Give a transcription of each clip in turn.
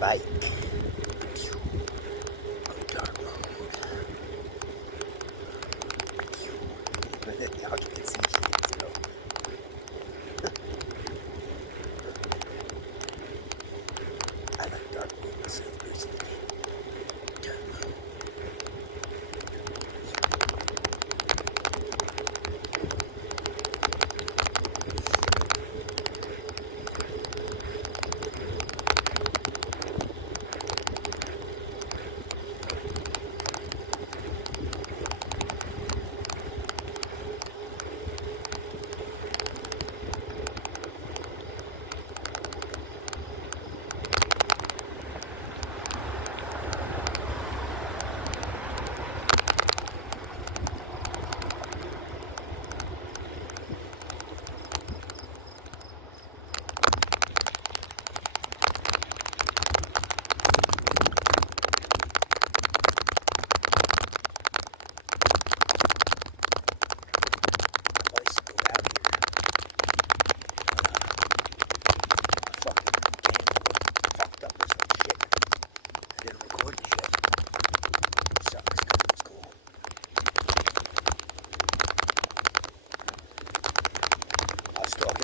bike. Dark mode. Y'all can see shit, so. I like dark mode myself personally. Dark mode.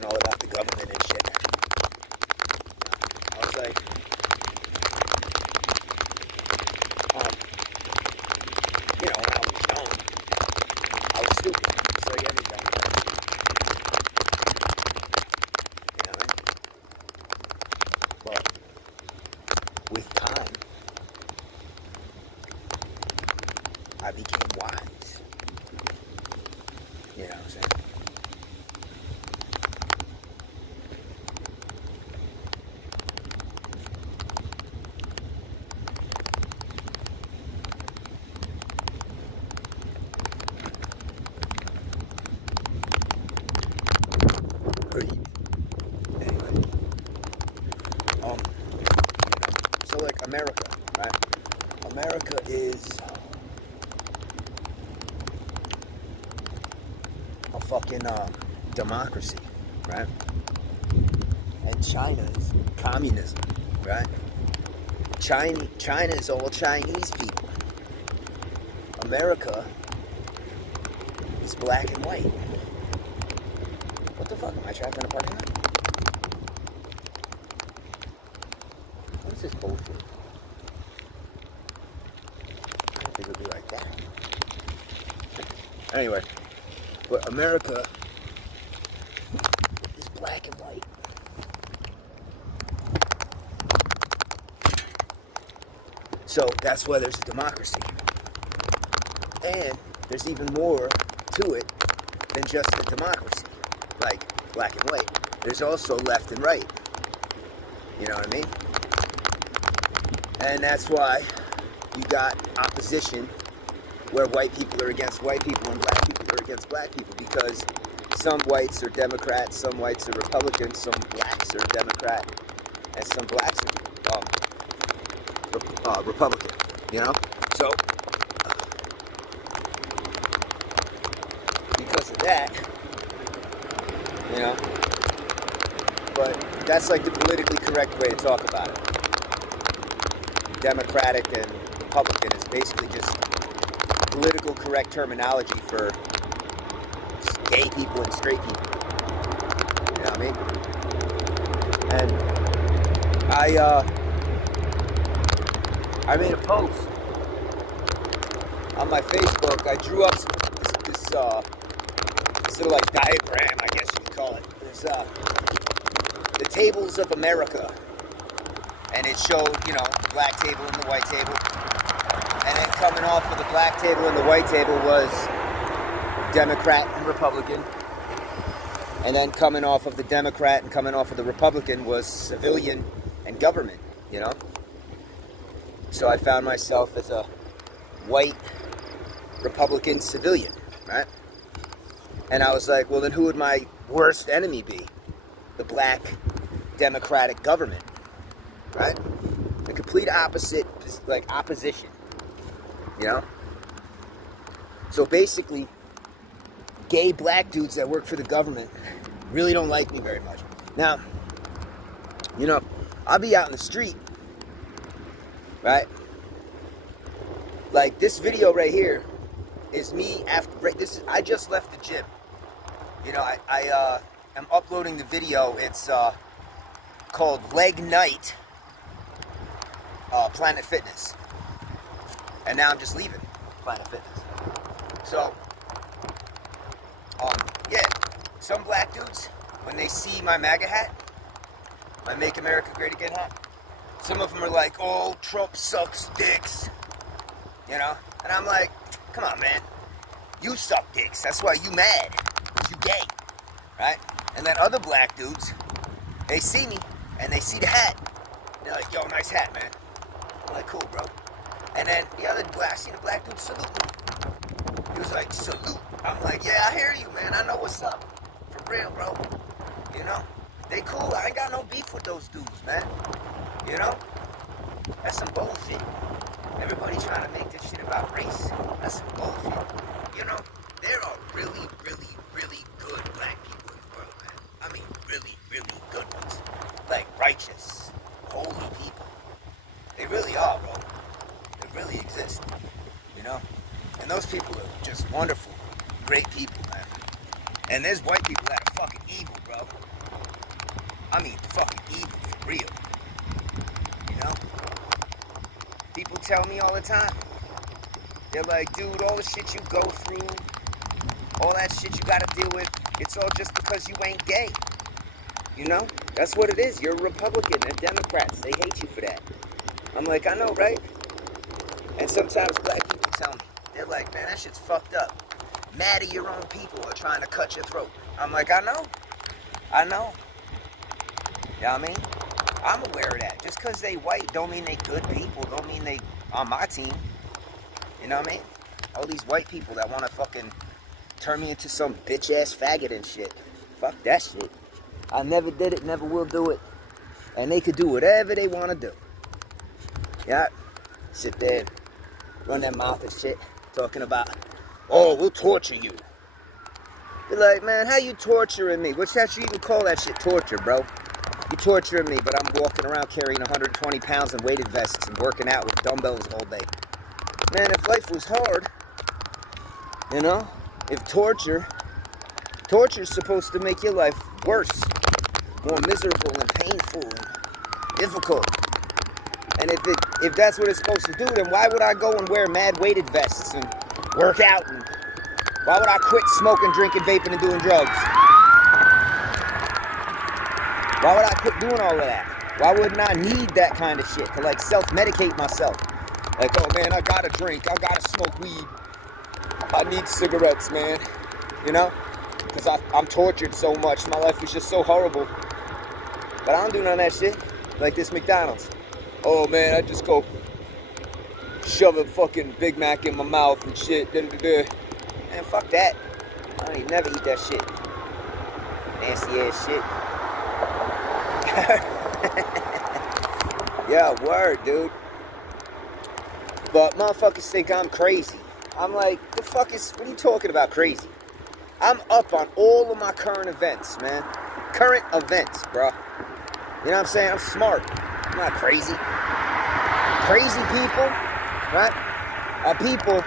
All about the government and shit. I was like, you know, when I was young, I was stupid. So like every young person. You know what I mean? But with time, I became wise. You know what I'm saying? Anyway, so like America, right? America is a fucking democracy, right? And China is communism, right? China is all Chinese people. America is black and white. What the fuck? Am I trapped in a parking lot? What is this bullshit? I don't think it would be like that. Anyway, but America is black and white. So that's why there's a democracy. And there's even more to it than just a democracy, like black and white. There's also left and right. You know what I mean? And that's why you got opposition where white people are against white people and black people are against black people, because some whites are Democrats, some whites are Republicans, some blacks are Democrat, and some blacks are Republican, you know? So, because of that, you know, but that's like the politically correct way to talk about it. Democratic and Republican is basically just political correct terminology for gay people and straight people. You know what I mean? And I made a post on my Facebook. I drew up this little like diagram, I guess you could call it. There's the tables of America, and it showed, you know, the black table and the white table. And then coming off of the black table and the white table was Democrat and Republican. And then coming off of the Democrat and coming off of the Republican was civilian and government, you know? So I found myself as a white Republican civilian, right? And I was like, well, then who would my worst enemy be? The black Democratic government, right? The complete opposite, like opposition, you know? So basically, gay black dudes that work for the government really don't like me very much. Now, you know, I'll be out in the street right? Like this video right here is me after I just left the gym. You know, I am uploading the video. It's called Leg Night Planet Fitness. And now I'm just leaving Planet Fitness. So, yeah, some black dudes, when they see my MAGA hat, my Make America Great Again hat, some of them are like, oh, Trump sucks dicks, you know? And I'm like, come on, man. You suck dicks. That's why you mad. Because you gay, right? And then other black dudes, they see me, and they see the hat. They're like, yo, nice hat, man. I'm like, cool, bro. And then I seen the black dude salute me. He was like, salute. I'm like, yeah, I hear you, man. I know what's up. For real, bro. You know? They cool. I ain't got no beef with those dudes, man. You know? That's some bullshit. Everybody trying to make this shit about race. That's some bullshit. You know? There are really, really, really good black people in the world, man. I mean, really, really good ones. Like, righteous, holy people. They really are, bro. They really exist. You know? And those people are just wonderful, great people, man. And there's white people that are fucking evil, bro. I mean, fucking evil for real. You know? People tell me all the time. They're like, dude, all the shit you go through, all that shit you gotta deal with, it's all just because you ain't gay. You know? That's what it is. You're a Republican. They're Democrats. They hate you for that. I'm like, I know, right? And sometimes black people tell me, they're like, man, that shit's fucked up. Mad at your own people are trying to cut your throat. I'm like, I know. I know. You know what I mean? I'm aware of that. Just because they white don't mean they good people. Don't mean they on my team. You know what I mean? All these white people that want to fucking turn me into some bitch-ass faggot and shit. Fuck that shit. I never did it, never will do it. And they could do whatever they want to do. Yeah? Sit there and run their mouth and shit. Talking about, oh, we'll torture you. Be like, man, how you torturing me? What's that you even call that shit torture, bro? You torturing me, but I'm walking around carrying 120 pounds in weighted vests and working out with dumbbells all day. Man, if life was hard, you know, if torture's supposed to make your life worse, more miserable and painful and difficult. And if that's what it's supposed to do, then why would I go and wear mad weighted vests and work out? And why would I quit smoking, drinking, vaping, and doing drugs? Why would I quit doing all of that? Why wouldn't I need that kind of shit to like self-medicate myself? Like, oh man, I gotta drink, I gotta smoke weed. I need cigarettes, man. You know? Because I'm tortured so much. My life is just so horrible. But I don't do none of that shit. Like this McDonald's. Oh man, I just go shove a fucking Big Mac in my mouth and shit. Man, fuck that. I don't even never eat that shit. Nasty ass shit. Yeah, word, dude. But motherfuckers think I'm crazy. I'm like, what are you talking about crazy? I'm up on all of my current events, man. Current events, bro. You know what I'm saying? I'm smart. I'm not crazy. Crazy people, right, are people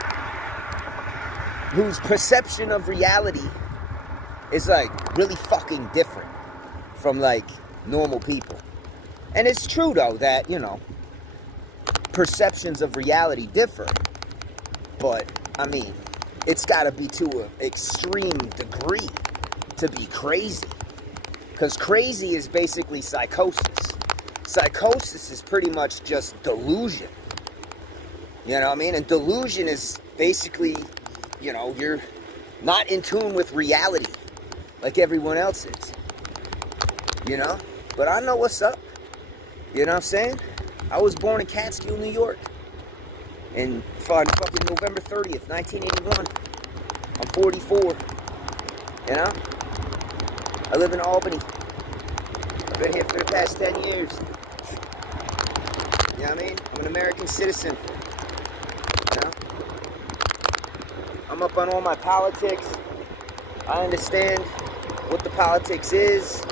whose perception of reality is like really fucking different from like normal people. And it's true though that, you know, perceptions of reality differ. But, I mean, it's gotta be to an extreme degree to be crazy. Because crazy is basically psychosis. Psychosis is pretty much just delusion. You know what I mean? And delusion is basically, you know, you're not in tune with reality like everyone else is. You know? But I know what's up. You know what I'm saying? I was born in Catskill, New York. And fucking November 30th, 1981. I'm 44. You know? I live in Albany. I've been here for the past 10 years. You know what I mean? I'm an American citizen. You know? I'm up on all my politics. I understand what the politics is.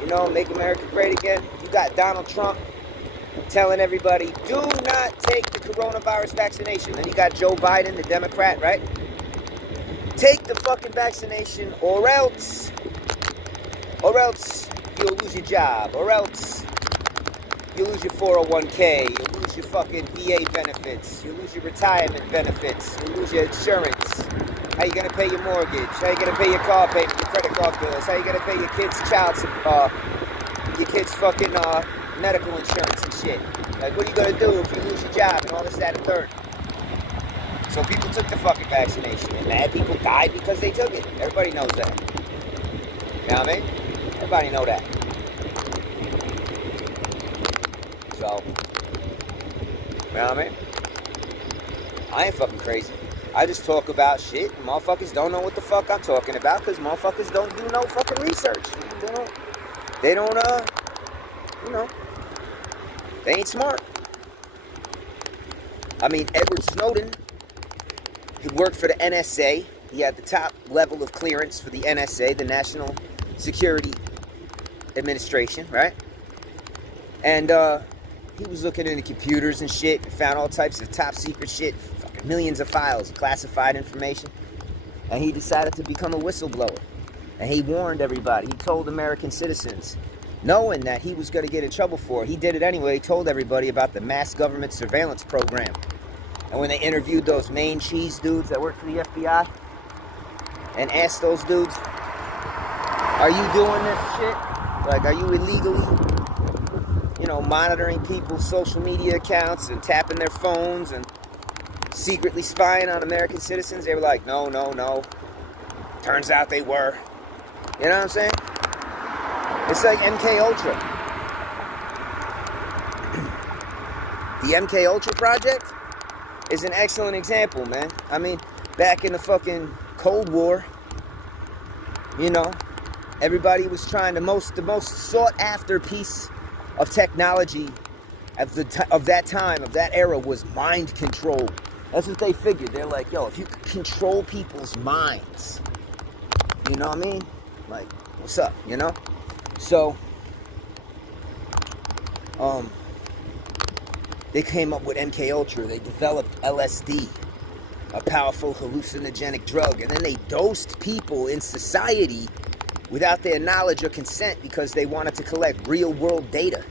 You know, make America great again. You got Donald Trump telling everybody, do not take the coronavirus vaccination. Then you got Joe Biden, the Democrat, right? Take the fucking vaccination or else you'll lose your job, or else you'll lose your 401k, you'll lose your fucking VA benefits, you'll lose your retirement benefits, you'll lose your insurance. How you gonna pay your mortgage? How you gonna pay your car payment, your credit card bills? How you gonna pay your kids' your kids' fucking medical insurance and shit? Like, what are you gonna do if you lose your job and all this, that, and third? So people took the fucking vaccination, and mad people died because they took it. Everybody knows that. You know what I mean? Everybody know that. So, you know what I mean? I ain't fucking crazy. I just talk about shit. Motherfuckers don't know what the fuck I'm talking about because motherfuckers don't do no fucking research. They don't, you know, they ain't smart. I mean, Edward Snowden, he worked for the NSA. He had the top level of clearance for the NSA, the National Security Administration, right? And he was looking into computers and shit and found all types of top secret shit, fucking millions of files, classified information. And he decided to become a whistleblower. And he warned everybody. He told American citizens, knowing that he was going to get in trouble for it. He did it anyway. He told everybody about the mass government surveillance program. And when they interviewed those main cheese dudes that worked for the FBI and asked those dudes, are you doing this shit? Like, are you illegally, you know, monitoring people's social media accounts and tapping their phones and secretly spying on American citizens? They were like, no, no, no. Turns out they were. You know what I'm saying? It's like MK Ultra. The MK Ultra project is an excellent example, man. I mean, back in the fucking Cold War, you know, everybody was trying the most sought after piece of technology of that time, of that era, was mind control. That's what they figured. They're like, yo, if you could control people's minds, you know what I mean? Like, what's up, you know? So, they came up with MK Ultra. They developed LSD, a powerful hallucinogenic drug, and then they dosed people in society without their knowledge or consent because they wanted to collect real-world data.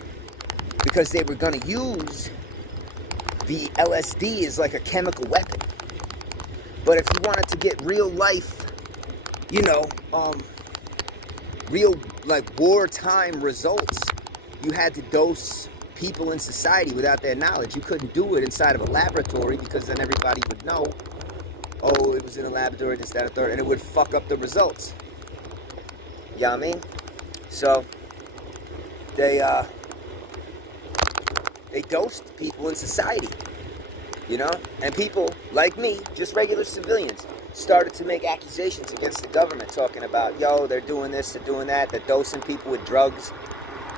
Because they were going to use the LSD as like a chemical weapon. But if you wanted to get real life, you know, real like wartime results, you had to dose people in society without their knowledge. You couldn't do it inside of a laboratory because then everybody would know, oh, it was in a laboratory, this, that, and third, and it would fuck up the results. You know what I mean? So they dosed people in society, you know? And people like me, just regular civilians, started to make accusations against the government, talking about, yo, they're doing this, they're doing that, they're dosing people with drugs,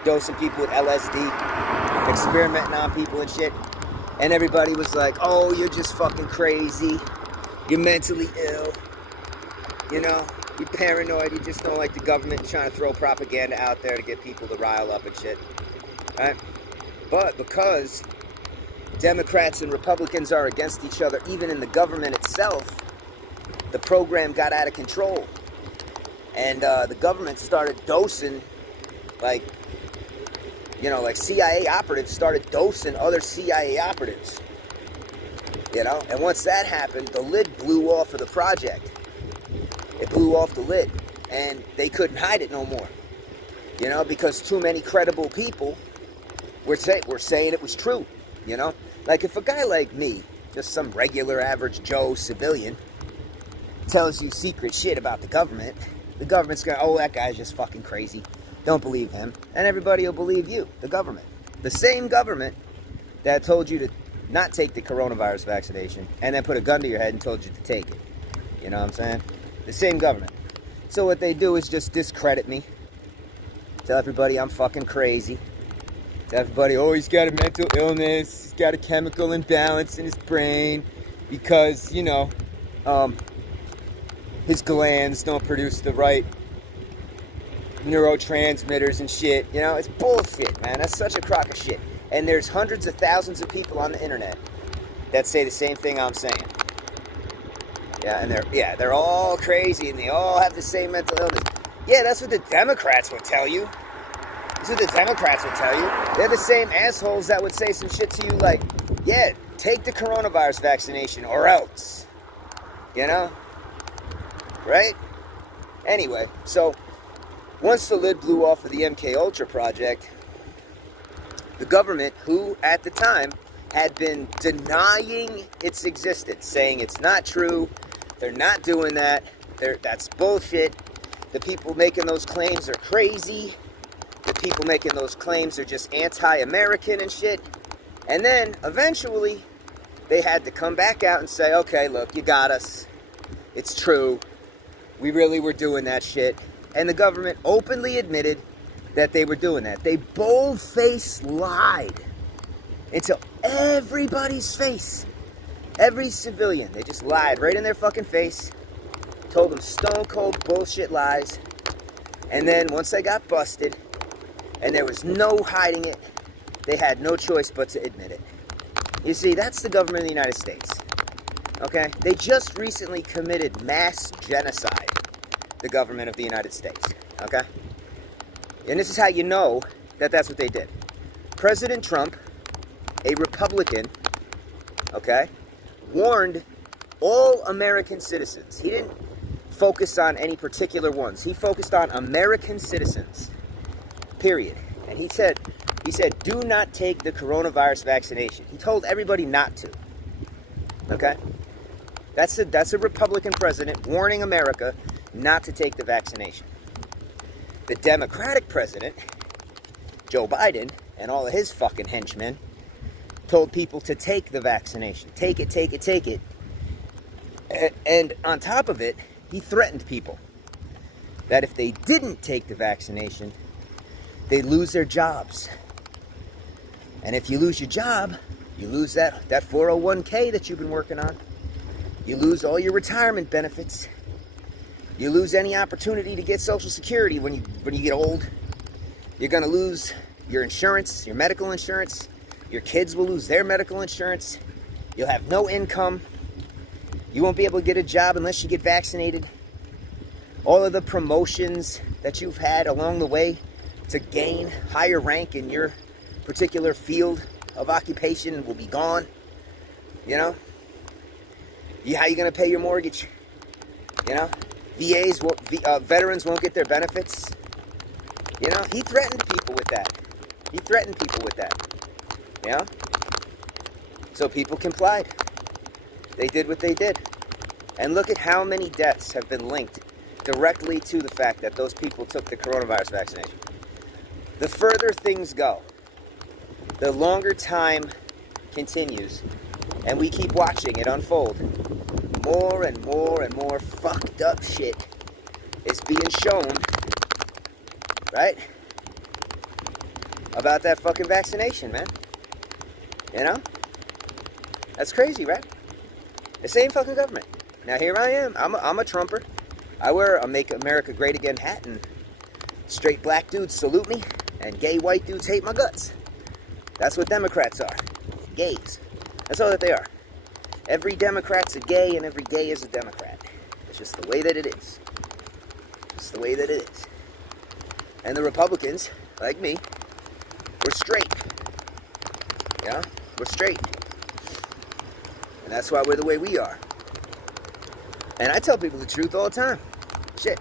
dosing people with LSD, experimenting on people and shit. And everybody was like, oh, you're just fucking crazy, you're mentally ill, you know, you're paranoid, you just don't like the government trying to throw propaganda out there to get people to rile up and shit, right? But because Democrats and Republicans are against each other, even in the government itself, the program got out of control. And the government started dosing, like, you know, like CIA operatives started dosing other CIA operatives. You know? And once that happened, the lid blew off of the project. It blew off the lid. And they couldn't hide it no more. You know, because too many credible people were saying it was true. You know? Like, if a guy like me, just some regular average Joe civilian, tells you secret shit about the government's going, oh, that guy's just fucking crazy. Don't believe him. And everybody will believe you, the government. The same government that told you to not take the coronavirus vaccination and then put a gun to your head and told you to take it. You know what I'm saying? The same government. So what they do is just discredit me. Tell everybody I'm fucking crazy. Tell everybody, oh, he's got a mental illness. He's got a chemical imbalance in his brain because, you know, his glands don't produce the right neurotransmitters and shit. You know, it's bullshit, man. That's such a crock of shit. And there's hundreds of thousands of people on the internet that say the same thing I'm saying. Yeah, and they're all crazy and they all have the same mental illness. Yeah, that's what the Democrats would tell you. That's what the Democrats would tell you. They're the same assholes that would say some shit to you like, yeah, take the coronavirus vaccination or else. You know? Right? Anyway, so once the lid blew off of the MK Ultra project, the government, who at the time had been denying its existence, saying it's not true, they're not doing that, that's bullshit, the people making those claims are crazy, the people making those claims are just anti-American and shit, and then eventually they had to come back out and say, okay, look, you got us, it's true, we really were doing that shit. And the government openly admitted that they were doing that. They bold-faced lied into everybody's face. Every civilian. They just lied right in their fucking face. Told them stone-cold bullshit lies. And then once they got busted, and there was no hiding it, they had no choice but to admit it. You see, that's the government of the United States. Okay? They just recently committed mass genocide. The government of the United States. Okay? And this is how you know that that's what they did. President Trump, a Republican, okay, warned all American citizens. He didn't focus on any particular ones. He focused on American citizens. Period. And he said, do not take the coronavirus vaccination. He told everybody not to. Okay? That's a Republican president warning America not to take the vaccination. The Democratic president, Joe Biden, and all of his fucking henchmen told people to take the vaccination. Take it, take it, take it. And on top of it, he threatened people that if they didn't take the vaccination, they'd lose their jobs. And if you lose your job, you lose that 401k that you've been working on. You lose all your retirement benefits. You lose any opportunity to get Social Security when you get old. You're going to lose your insurance, your medical insurance. Your kids will lose their medical insurance. You'll have no income. You won't be able to get a job unless you get vaccinated. All of the promotions that you've had along the way to gain higher rank in your particular field of occupation will be gone. You know? How are you going to pay your mortgage? You know? Veterans won't get their benefits. You know? He threatened people with that. You know? So people complied. They did what they did. And look at how many deaths have been linked directly to the fact that those people took the coronavirus vaccination. The further things go, the longer time continues, and we keep watching it unfold, more and more and more fucked up shit is being shown, right? About that fucking vaccination, man. You know? That's crazy, right? The same fucking government. Now here I am. I'm a Trumper. I wear a Make America Great Again hat, and straight black dudes salute me, and gay white dudes hate my guts. That's what Democrats are. Gays. That's all that they are. Every Democrat's a gay, and every gay is a Democrat. It's just the way that it is. It's the way that it is. And the Republicans, like me, we're straight. Yeah? We're straight. And that's why we're the way we are. And I tell people the truth all the time. Shit.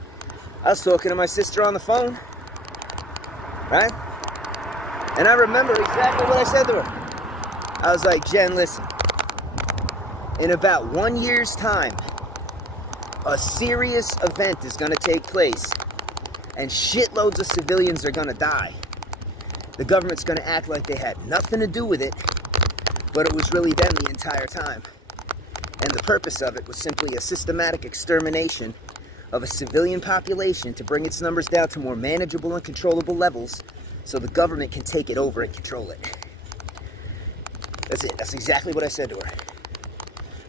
I was talking to my sister on the phone. Right? And I remember exactly what I said to her. I was like, Jen, listen. In about 1 year's time, a serious event is going to take place. And shitloads of civilians are going to die. The government's going to act like they had nothing to do with it, but it was really them the entire time. And the purpose of it was simply a systematic extermination of a civilian population to bring its numbers down to more manageable and controllable levels so the government can take it over and control it. That's it. That's exactly what I said to her.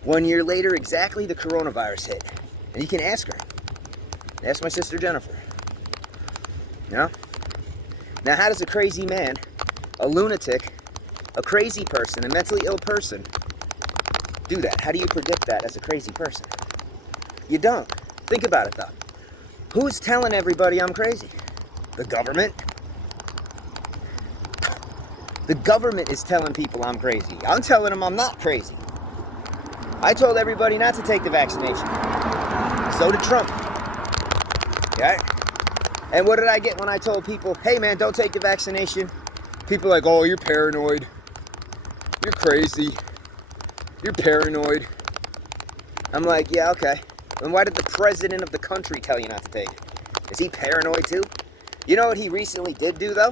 1 year later, exactly, the coronavirus hit. And you can ask her. Ask my sister Jennifer. You know? Now, how does a crazy man, a lunatic, a crazy person, a mentally ill person, do that? How do you predict that as a crazy person? You don't. Think about it, though. Who's telling everybody I'm crazy? The government? The government is telling people I'm crazy. I'm telling them I'm not crazy. I told everybody not to take the vaccination. So did Trump. Yeah? And what did I get when I told people, hey man, don't take the vaccination? People are like, oh, you're paranoid. You're crazy. You're paranoid. I'm like, yeah, okay. And why did the president of the country tell you not to take it? Is he paranoid too? You know what he recently did do, though?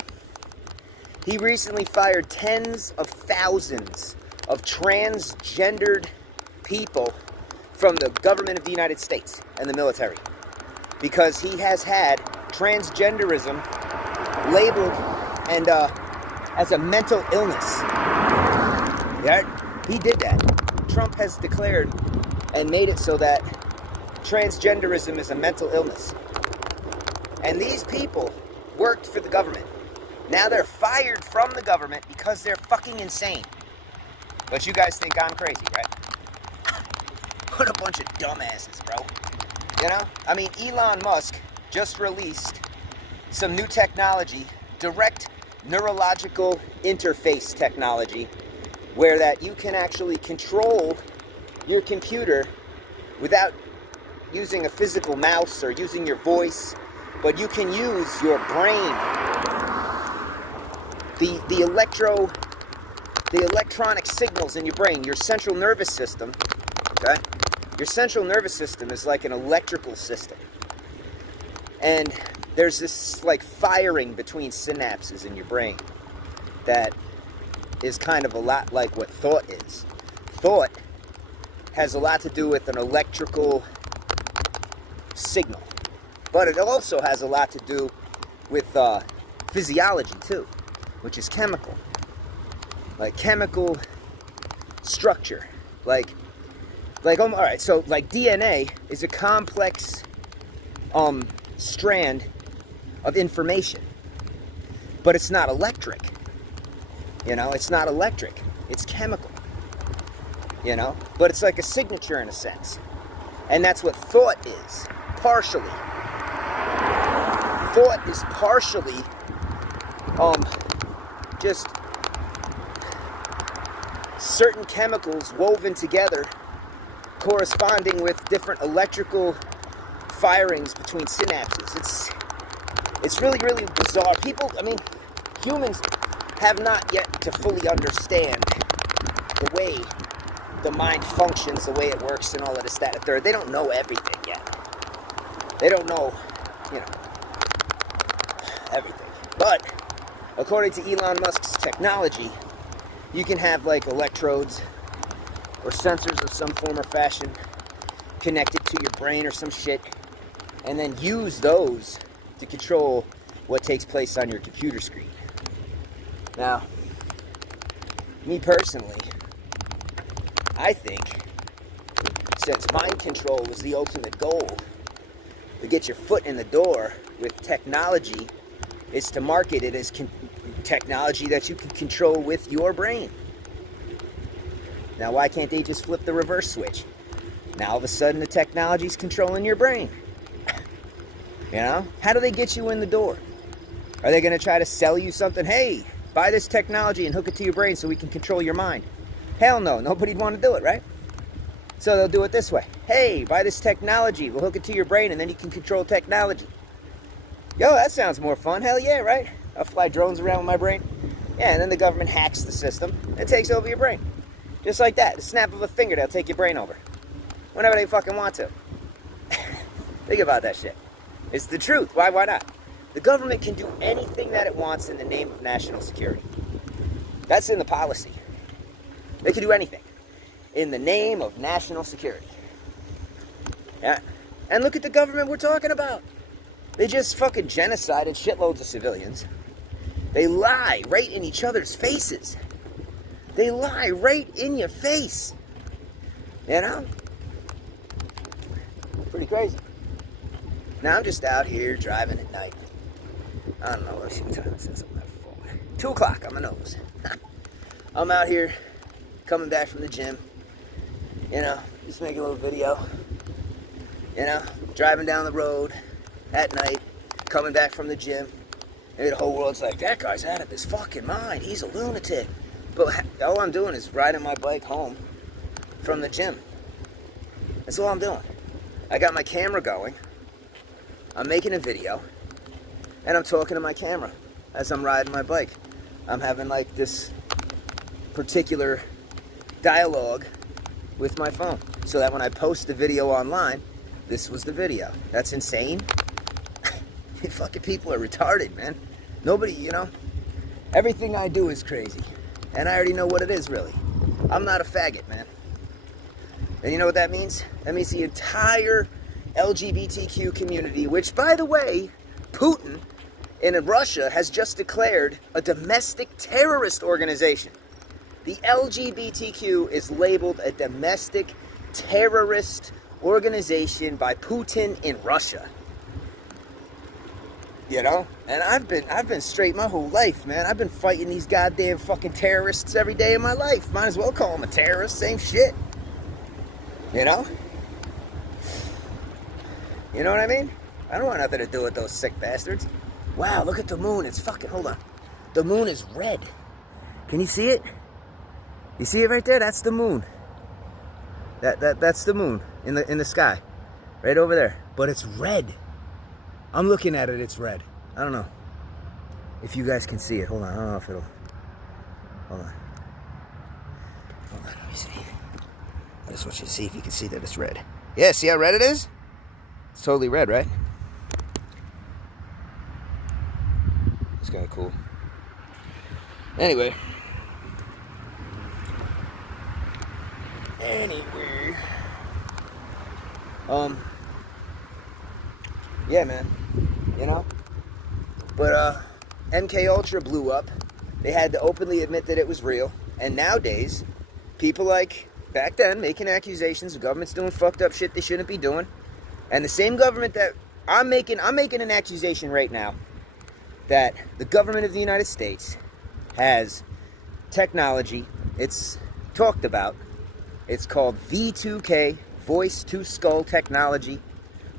He recently fired tens of thousands of transgendered people from the government of the United States and the military. Because he has had transgenderism labeled and as a mental illness. Yeah, he did that. Trump has declared and made it so that transgenderism is a mental illness. And these people worked for the government. Now they're fired from the government because they're fucking insane. But you guys think I'm crazy, right? What a bunch of dumbasses, bro. You know? I mean, Elon Musk just released some new technology, direct neurological interface technology, where that you can actually control your computer without using a physical mouse or using your voice, but you can use your brain. The electronic signals in your brain, your central nervous system, okay? Your central nervous system is like an electrical system. And there's this like firing between synapses in your brain that is kind of a lot like what thought is. Thought has a lot to do with an electrical signal, but it also has a lot to do with physiology too, which is chemical, like chemical structure, like all right. So like DNA is a complex strand of information, but it's not electric. You know, it's not electric. It's chemical. You know, but it's like a signature in a sense, and that's what thought is. Partially. Thought is partially just certain chemicals woven together corresponding with different electrical firings between synapses. It's really, really bizarre. People, I mean, humans have not yet to fully understand the way the mind functions, the way it works, and all of this, that, and the third. They don't know everything yet. They don't know, you know, everything. But according to Elon Musk's technology, you can have like electrodes or sensors of some form or fashion connected to your brain or some shit, and then use those to control what takes place on your computer screen. Now, me personally, I think since mind control was the ultimate goal to get your foot in the door with technology, is to market it as technology that you can control with your brain. Now, why can't they just flip the reverse switch? Now, all of a sudden, the technology's controlling your brain. You know? How do they get you in the door? Are they going to try to sell you something? Hey, buy this technology and hook it to your brain so we can control your mind. Hell no, nobody'd want to do it, right? So they'll do it this way. Hey, buy this technology, we'll hook it to your brain and then you can control technology. Yo, that sounds more fun. Hell yeah, right? I'll fly drones around with my brain. Yeah, and then the government hacks the system and takes over your brain. Just like that. The snap of a finger, they'll take your brain over. Whenever they fucking want to. Think about that shit. It's the truth. Why not? The government can do anything that it wants in the name of national security. That's in the policy. They can do anything in the name of national security. Yeah. And look at the government we're talking about. They just fucking genocided shitloads of civilians. They lie right in each other's faces. They lie right in your face. You know? Pretty crazy. Now I'm just out here driving at night. I don't know what time it says on my phone. 2 o'clock on my nose. I'm out here coming back from the gym, you know, just making a little video, you know, driving down the road at night, coming back from the gym, and the whole world's like, that guy's out of his fucking mind, he's a lunatic. But all I'm doing is riding my bike home from the gym. That's all I'm doing. I got my camera going, I'm making a video, and I'm talking to my camera as I'm riding my bike. I'm having like this particular dialogue with my phone, so that when I post the video online, this was the video. That's insane. Fucking people are retarded, man. Nobody, you know, everything I do is crazy, and I already know what it is, really. I'm not a faggot, man. And you know what that means? That means the entire LGBTQ community, which, by the way, Putin in Russia has just declared a domestic terrorist organization. The LGBTQ is labeled a domestic terrorist organization by Putin in Russia. You know? And I've been straight my whole life, man. I've been fighting these goddamn fucking terrorists every day of my life. Might as well call them a terrorist, same shit. You know? You know what I mean? I don't want nothing to do with those sick bastards. Wow, look at the moon. It's fucking, hold on. The moon is red. Can you see it? You see it right there? That's the moon. That's the moon in the sky. Right over there. But it's red. I'm looking at it, it's red. I don't know if you guys can see it. Hold on, I don't know if it'll... Hold on. Hold on, let me see. I just want you to see if you can see that it's red. Yeah, see how red it is? It's totally red, right? It's kind of cool. Anyway. Yeah, man. You know? But, MK Ultra blew up. They had to openly admit that it was real. And nowadays, people like back then making accusations, the government's doing fucked up shit they shouldn't be doing. And the same government that I'm making an accusation right now that the government of the United States has technology. It's talked about. It's called V2K, Voice to Skull technology,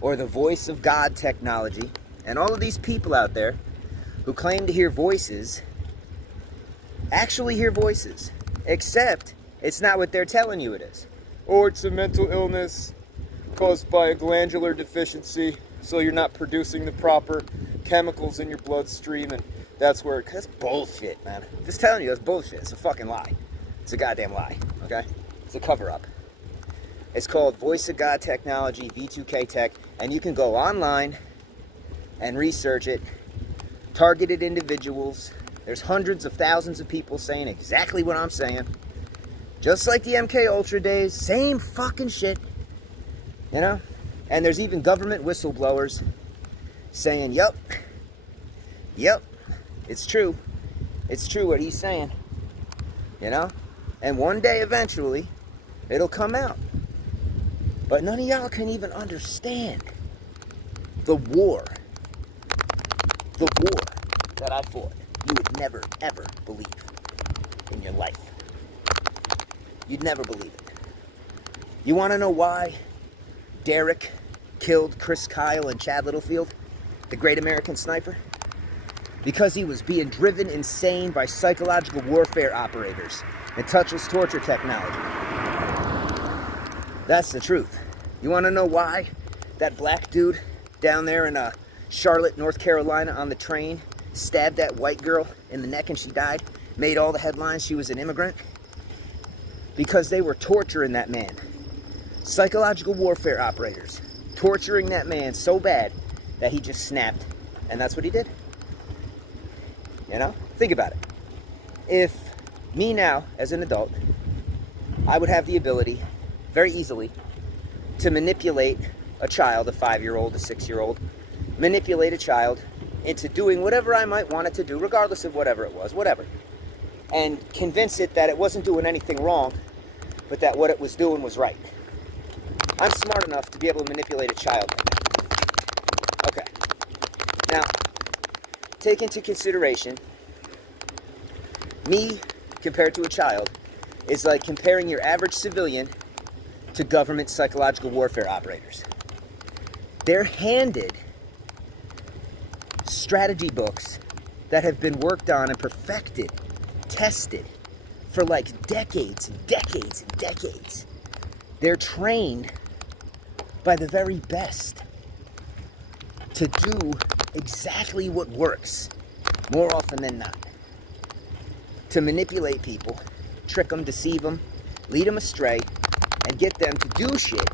or the Voice of God technology. And all of these people out there who claim to hear voices actually hear voices, except it's not what they're telling you it is. Or it's a mental illness caused by a glandular deficiency, so you're not producing the proper chemicals in your bloodstream, and that's where that's bullshit, man. I'm just telling you, that's bullshit. It's a fucking lie. It's a goddamn lie, okay? It's a cover-up. It's called Voice of God Technology, V2K Tech, and you can go online and research it. Targeted individuals. There's hundreds of thousands of people saying exactly what I'm saying. Just like the MK Ultra days, same fucking shit. You know? And there's even government whistleblowers saying, yep, it's true. It's true what he's saying. You know? And one day, eventually, it'll come out. But none of y'all can even understand the war that I fought. You would never, ever believe in your life. You'd never believe it. You want to know why Derek killed Chris Kyle and Chad Littlefield, the great American sniper? Because he was being driven insane by psychological warfare operators and touchless torture technology. That's the truth. You want to know why that black dude down there in Charlotte, North Carolina on the train stabbed that white girl in the neck and she died? Made all the headlines she was an immigrant? Because they were torturing that man. Psychological warfare operators torturing that man so bad that he just snapped. And that's what he did. You know? Think about it. If me now, as an adult, I would have the ability, very easily, to manipulate a child, a 5-year-old, a 6-year-old, manipulate a child into doing whatever I might want it to do, regardless of whatever it was, whatever. And convince it that it wasn't doing anything wrong, but that what it was doing was right. I'm smart enough to be able to manipulate a child. Okay. Now, take into consideration me compared to a child, is like comparing your average civilian to government psychological warfare operators. They're handed strategy books that have been worked on and perfected, tested for like decades and decades and decades. They're trained by the very best to do exactly what works, more often than not. To manipulate people, trick them, deceive them, lead them astray, and get them to do shit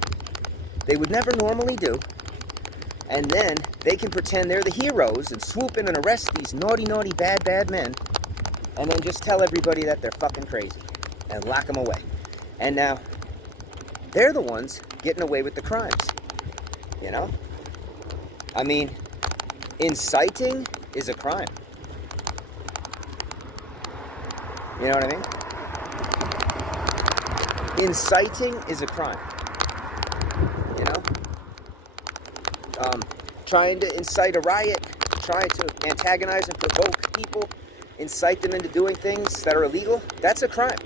they would never normally do. And then they can pretend they're the heroes and swoop in and arrest these naughty, naughty, bad, bad men, and then just tell everybody that they're fucking crazy and lock them away. And now they're the ones getting away with the crimes, you know? I mean, inciting is a crime. You know what I mean? Inciting is a crime. You know? Trying to incite a riot, trying to antagonize and provoke people, incite them into doing things that are illegal, that's a crime.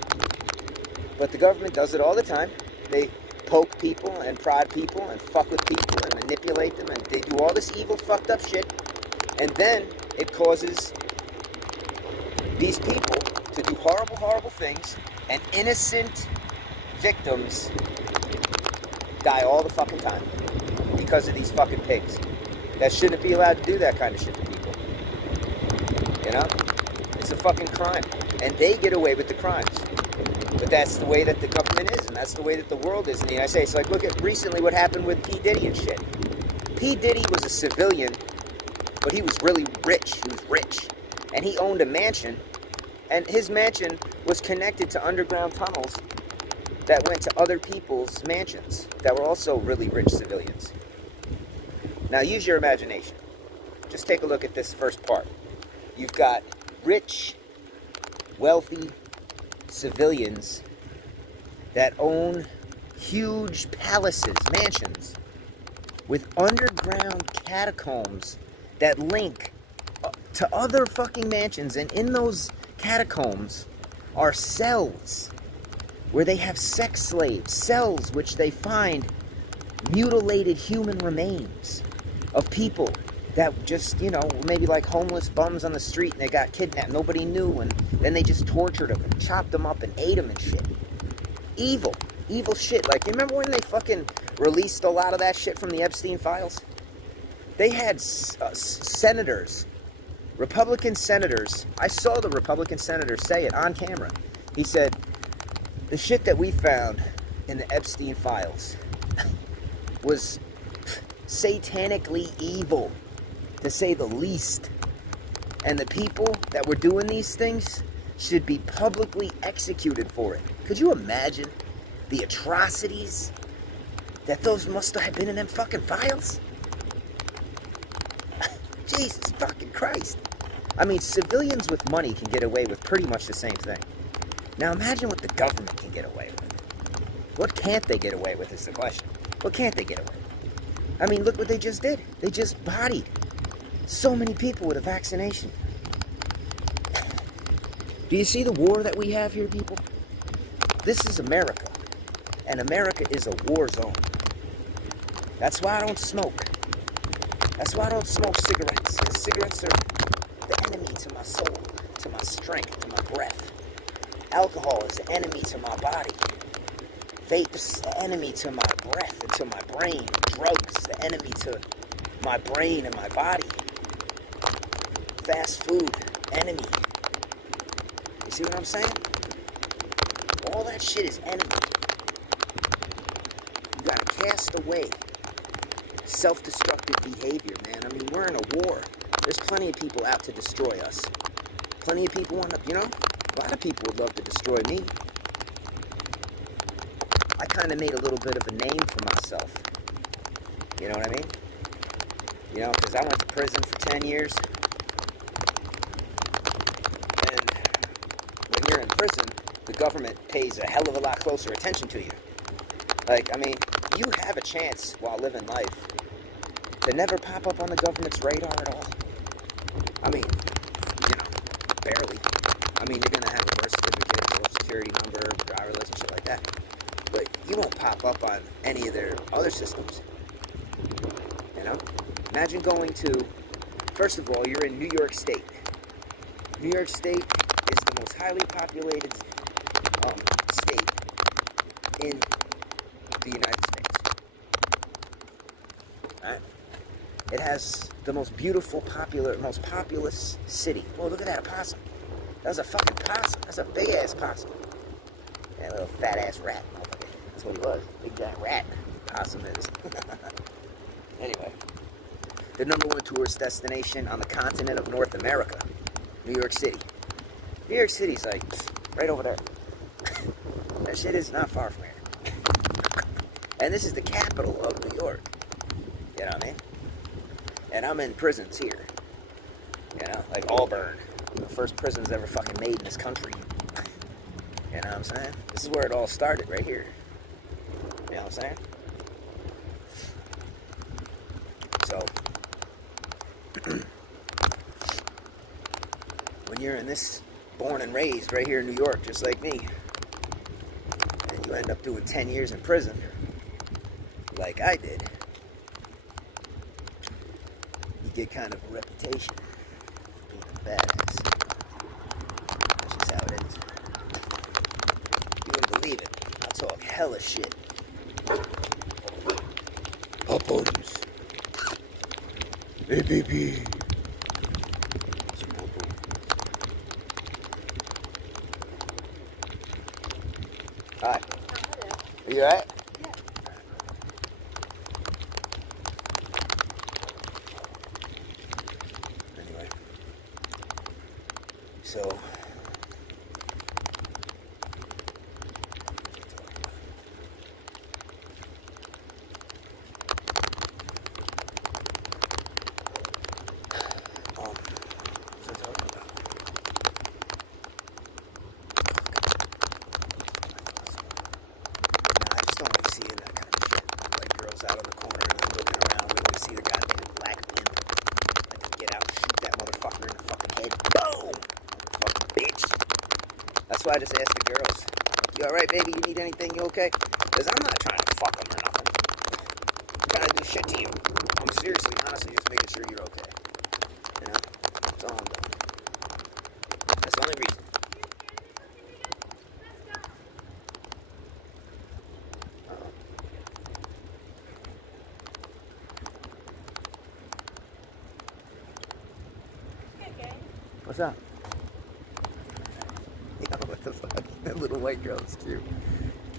But the government does it all the time. They poke people and prod people and fuck with people and manipulate them, and they do all this evil, fucked up shit. And then it causes these people to do horrible, horrible things, and innocent victims die all the fucking time because of these fucking pigs that shouldn't be allowed to do that kind of shit to people. You know? It's a fucking crime. And they get away with the crimes. But that's the way that the government is, and that's the way that the world is in the United States. Like, look at recently what happened with P. Diddy and shit. P. Diddy was a civilian, but he was really rich. He was rich. And he owned a mansion, and his mansion was connected to underground tunnels that went to other people's mansions that were also really rich civilians. Now use your imagination. Just take a look at this first part. You've got rich, wealthy civilians that own huge palaces, mansions, with underground catacombs that link to other fucking mansions, and in those catacombs are cells where they have sex slaves, cells which they find mutilated human remains of people that just, you know, maybe like homeless bums on the street, and they got kidnapped, nobody knew, and then they just tortured them and chopped them up and ate them and shit. Evil shit. Like, you remember when they fucking released a lot of that shit from the Epstein files? They had senators, Republican senators. I saw the Republican senator say it on camera. He said, the shit that we found in the Epstein files was satanically evil, to say the least. And the people that were doing these things should be publicly executed for it. Could you imagine the atrocities that those must have been in them fucking files? Jesus fucking Christ. I mean, civilians with money can get away with pretty much the same thing. Now imagine what the government can get away with. What can't they get away with is the question. What can't they get away with? I mean, look what they just did. They just bodied so many people with a vaccination. Do you see the war that we have here, people? This is America. And America is a war zone. That's why I don't smoke. That's why I don't smoke cigarettes. Because cigarettes are the enemy to my soul, to my strength, to my breath. Alcohol is the enemy to my body. Vapes, the enemy to my breath and to my brain. Drugs, the enemy to my brain and my body. Fast food, enemy. You see what I'm saying? All that shit is enemy. You gotta cast away self-destructive behavior, man. I mean, we're in a war. There's plenty of people out to destroy us. Plenty of people want to, you know, a lot of people would love to destroy me. I kind of made a little bit of a name for myself. You know what I mean? You know, because I went to prison for 10 years. And when you're in prison, the government pays a hell of a lot closer attention to you. Like, I mean, you have a chance while living life to never pop up on the government's radar at all. I mean, you know, barely. I I mean, you're gonna have a birth certificate, social security number, driverless, and shit like that. But you won't pop up on any of their other systems. You know? Imagine going to, first of all, you're in New York State. New York State is the most highly populated state in the United States. Alright? It has the most beautiful, most populous city. Oh, look at that opossum. That was a fucking possum. That's a big ass possum. That little fat ass rat. That's what he was. Big giant rat. Possum is. Anyway. The #1 tourist destination on the continent of North America. New York City. New York City's like right over there. That shit is not far from here. And this is the capital of New York. You know what I mean? And I'm in prisons here. You know, like Auburn. The first prisons ever fucking made in this country. You know what I'm saying? This is where it all started, right here. You know what I'm saying? So, when you're in this, born and raised right here in New York, just like me, and you end up doing 10 years in prison, like I did, you get kind of a reputation for being a badass. That's just how it is. You wouldn't believe it. I talk hella shit. Pop-ons. Hey, baby. Hi. Are you alright? Yeah. Anyway. So. Out of the corner and I'm looking around waiting to see the goddamn black wind. I can get out and shoot that motherfucker in the fucking head. Boom! Fucking bitch. That's why I just asked the girls, you alright, baby? You need anything? You okay? Because I'm not trying to fuck them or nothing. I'm trying to do shit to you. I'm seriously, honestly, just making sure you're okay. You know? That's all I'm doing. That's the only reason. What's up? Yo, what the fuck? That little white girl is cute.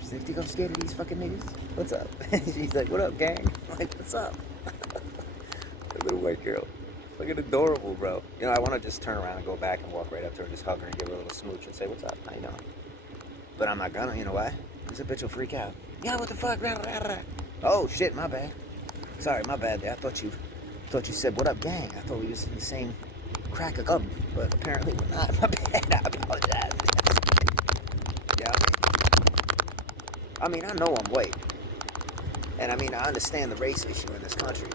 She's like, think I'm scared of these fucking niggas? What's up? She's like, what up, gang? I'm like, what's up? That little white girl. Fucking adorable, bro. You know, I want to just turn around and go back and walk right up to her and just hug her and give her a little smooch and say, what's up? How you doing? But I'm not gonna, you know why? Because the bitch will freak out. Yeah, what the fuck? Oh, shit, my bad. Sorry, my bad. I thought you said, what up, gang? I thought we was in the same crack of gum, but apparently we're not. My bad. I apologize. Yeah. I mean, I know I'm white. And I mean, I understand the race issue in this country.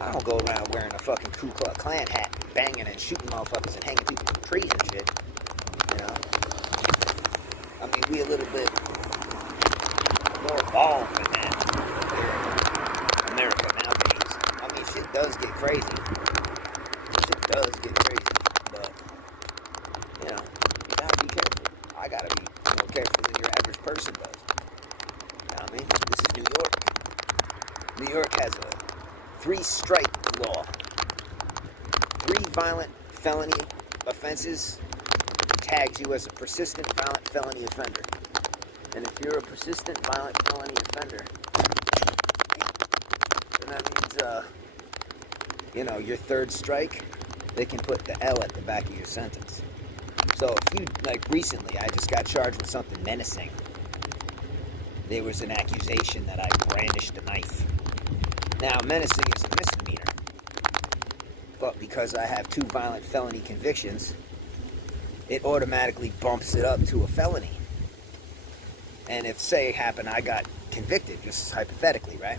I don't go around wearing a fucking Ku Klux Klan hat, banging and shooting motherfuckers and hanging people from trees and shit. You know? I mean, we a little bit more evolved than that here in America nowadays. I mean, shit does get crazy. Shit does get crazy. But, you know, you gotta be careful. I gotta be more careful than your average person does. You know what I mean? This is New York. New York has a 3-strike law. 3 violent felony offenses tags you as a persistent violent felony offender. And if you're a persistent violent felony offender, then that means, you know, your 3rd strike, they can put the L at the back of your sentence. So if you, like recently, I just got charged with something menacing. There was an accusation that I brandished a knife. Now, menacing is a misdemeanor, but because I have 2 violent felony convictions, it automatically bumps it up to a felony. And if, say, it happened, I got convicted, just hypothetically, right?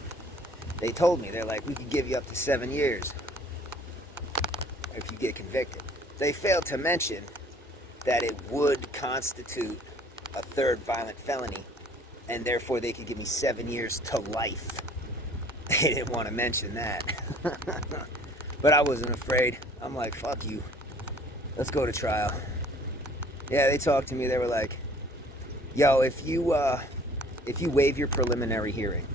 They told me, they're like, we could give you up to 7 years if you get convicted. They failed to mention that it would constitute a third violent felony, and therefore they could give me 7 years to life. They didn't want to mention that. But I wasn't afraid. I'm like, fuck you. Let's go to trial. Yeah, they talked to me. They were like, yo, if you waive your preliminary hearing,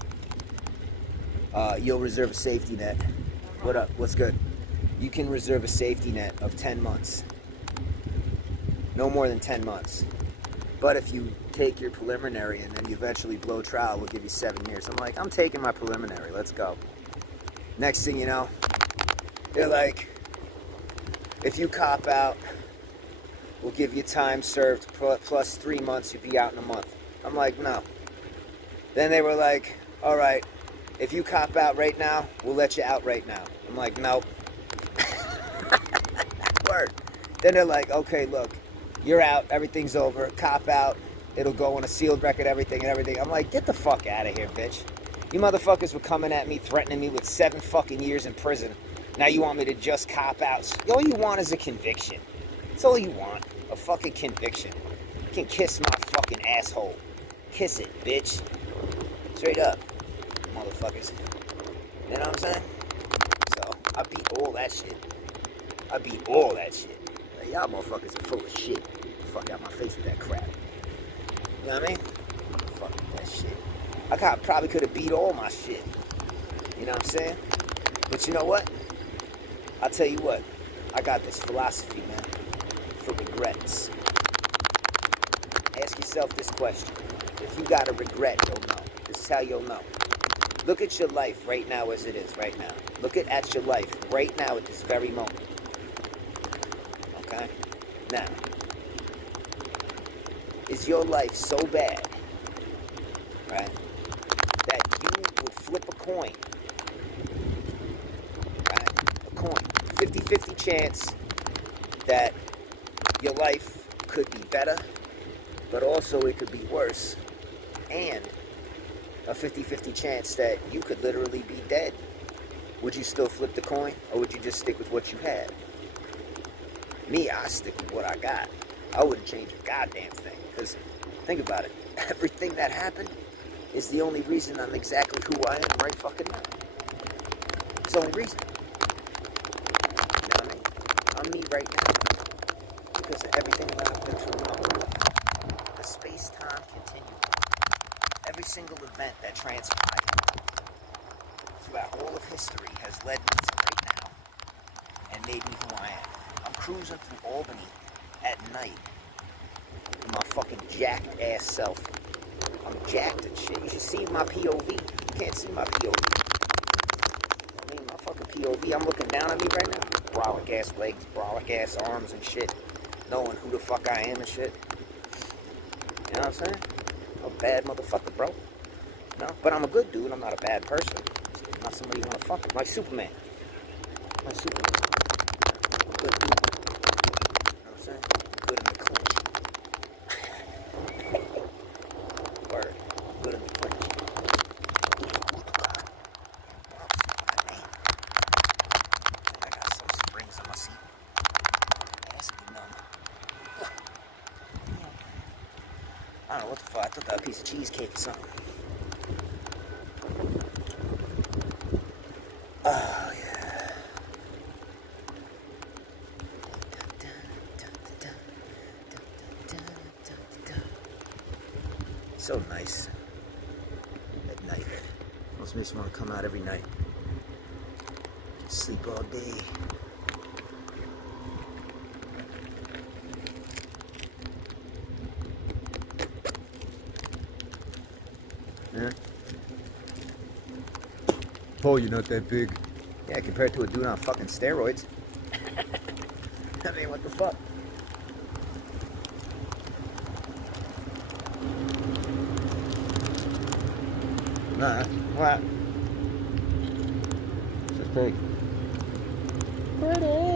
you'll reserve a safety net. What up? What's good? You can reserve a safety net of 10 months. No more than 10 months. But if you take your preliminary and then you eventually blow trial, we'll give you 7 years. I'm like, I'm taking my preliminary. Let's go. Next thing you know, they're like, if you cop out, we'll give you time served plus 3 months. You'll be out in a month. I'm like, no. Then they were like, all right, if you cop out right now, we'll let you out right now. I'm like, nope. Word. Then they're like, okay, look, you're out, everything's over, cop out, it'll go on a sealed record, everything. I'm like, get the fuck out of here, bitch. You motherfuckers were coming at me, threatening me with 7 fucking years in prison. Now you want me to just cop out. All you want is a conviction. That's all you want, a fucking conviction. You can kiss my fucking asshole. Kiss it, bitch. Straight up, motherfuckers. You know what I'm saying? So, I beat all that shit. Like, y'all motherfuckers are full of shit. Fuck out my face with that crap. You know what I mean? Fuck that shit. I probably could have beat all my shit. You know what I'm saying? But you know what? I'll tell you what. I got this philosophy, man, for regrets. Ask yourself this question. If you got a regret, you'll know. This is how you'll know. Look at your life right now as it is right now. Look at your life right now at this very moment. Okay? Now, is your life so bad, right, that you would flip a coin, right, a coin, 50-50 chance that your life could be better, but also it could be worse, and a 50-50 chance that you could literally be dead? Would you still flip the coin, or would you just stick with what you had? Me, I stick with what I got. I wouldn't change a goddamn thing, because think about it. Everything that happened is the only reason I'm exactly who I am right fucking now. It's the only reason. You know what I mean? I'm me right now because of everything that I've been through in my whole life. The space-time continuum. Every single event that transpired throughout all of history has led me to right now and made me who I am. I'm cruising through Albany at night with my fucking jacked ass self. I'm jacked and shit. You should see my POV. You can't see my POV. I mean, my fucking POV, I'm looking down at me right now. Brolic ass legs, brolic ass arms and shit. Knowing who the fuck I am and shit. You know what I'm saying? I'm a bad motherfucker, bro. No, but I'm a good dude. I'm not a bad person. I'm not somebody you want to fuck with. Like Superman. Like Superman. I'm a good dude. You know what I'm saying? Good in the clinch. Word. Good in the clinch. I got some springs on my seat. Ass be numb. I don't know what the fuck. I thought that was a piece of cheesecake or something. Oh, yeah. So nice at night. Almost makes me want to come out every night. Sleep all day. Yeah. Oh, you're not that big. Yeah, compared to a dude on fucking steroids. I mean, what the fuck? Nah, what? Just big. Pretty.